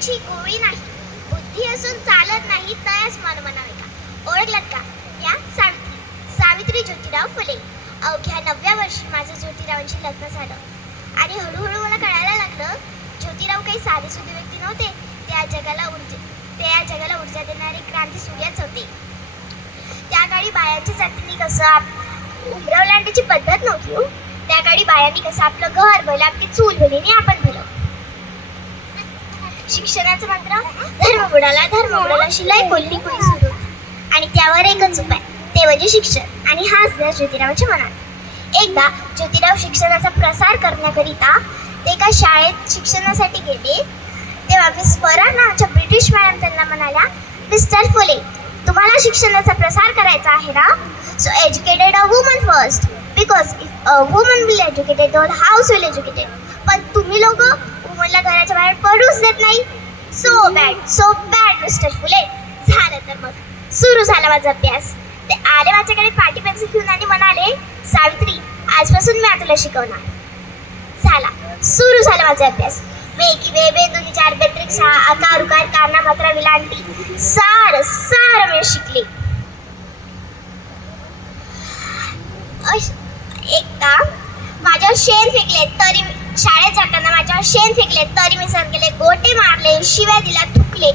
ज्योतिरावाची गोळी नाही, बुद्धी असून चालत नाही तयास मान म्हणावे का? ओळखलात का? या सावित्री ज्योतिराव फुले. अवघ्या 9व्या वर्षी माझं ज्योतिरावांशी लग्न झालं आणि हळूहळू मला कळायला लागलं, ज्योतिराव काही साधेसुधे व्यक्ती नव्हते. ते या जगाला ऊर्जा देणारे क्रांती सूर्यच होते. त्या काळी बायांच्या जातींनी कसं उमरवलांडीची पद्धत नव्हती हो. त्या काळी बायांनी कसं आपलं घर भलं, आपली चूल भली आपण भलं. शिक्षणाचं मंत्र धर्म बुडाला शिलाई कोल्ही कोणी सुरू. आणि त्यावर एकच उपाय, ते म्हणजे शिक्षण. आणि हाच द्या ज्योतिरावांच्या मनात. एकदा ज्योतिराव शिक्षणाचा प्रसार करण्याकरिता ते एका शाळेत शिक्षणासाठी गेले. तेव्हा मिस स्वरा नावाच्या ब्रिटिश मॅडम त्यांना म्हणाल्या, मिस्टर फुले, तुम्हाला शिक्षणाचा प्रसार करायचा आहे ना? So educated a woman first, because if a woman will educated the house will educated. पण तुम्ही लोक वुमनला घराच्या बाहेर पडूच देत नाही. सो बॅड मिस्टर फुले. झालं तर मग सुरू झाला माझा अभ्यास. ते आले माझ्याकडे पाटी पेन्सिल घेऊन आणि म्हणाले, सावित्री, आजपासून मी तुला शिकवणार. सुरू झाला माझा अभ्यास. वेकी वे बे दोन्ही चार बेत्रिक सहा आकार उकार काना मात्रा विलांटी सार मी शिकले. एकदा माझ्यावर शेण फेकले तरी, शाळेत जाताना माझ्यावर शेण फेकले तरी मी सहन केले. गोटे मारले, शिव्या दिल्या, थुकले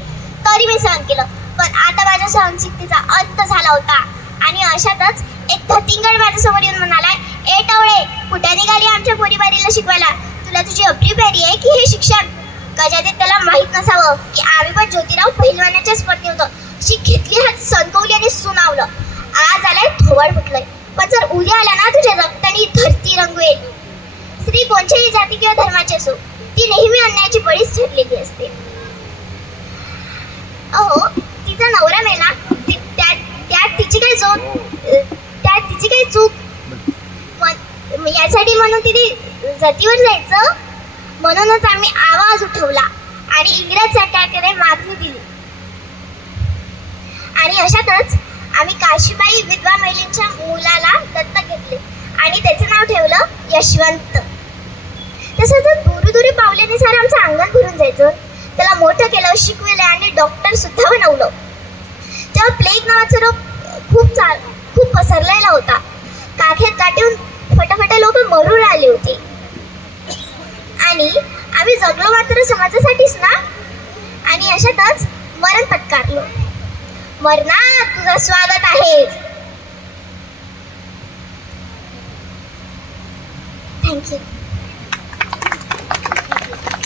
तरी मी सहन केलं. पण आता माझ्या सहनशक्तीचा अंत झाला होता. आणि अशातच एक धतिंगड माझ्यासमोर येऊन म्हणाला, ए टवळे, कुठे निघाली आमच्या पोरीबारीला शिकवायला? तुला तुझी अप्री प्यारी आहे की हे शिक्षण? कदाचित त्याला माहीत नसावं की आम्ही पण ज्योतिराव पहिलवानाच्या स्पर्धे होतो. शी घेतली हात सणकवली आणि सुनावलं. आज आलाय थोवाड फुटलंय, पण जर उद्या आला ना तुझ्या रक्ताने धरती रंगवेल. स्त्री कोणत्याही जाती किंवा धर्माची असो, ती नेहमी अन्यायाची बळीच ठरलेली असते. अहो, तिचा नवरा मेला, त्यात तिची काही चूक यासाठी म्हणून तिने जतीवर जायचं. म्हणूनच आम्ही आवाज उठवला आणि इंग्रज सरकारकडे मागणी दिली. आणि अशातच आम्ही काशीबाई विधवा महिलेच्या मुलाला दत्तक घेतले आणि त्याचं नाव ठेवलं यशवंत. तसं तर दूरी पावल्याने सारं आमचं अंगण भरून जायचं. त्याला मोठं केलं, शिकवलं आणि डॉक्टर सुद्धा बनवलं. तेव्हा प्लेग नावाचा रोग खूप पसरलेला होता. काखेत गाठून फटाफटा लोक मरून आले होते. आणि आम्ही जगलो मात्र समाजासाठीच ना. आणि अशातच मरण पत्कारलो. मरणात तुझं स्वागत आहे. थँक्यू.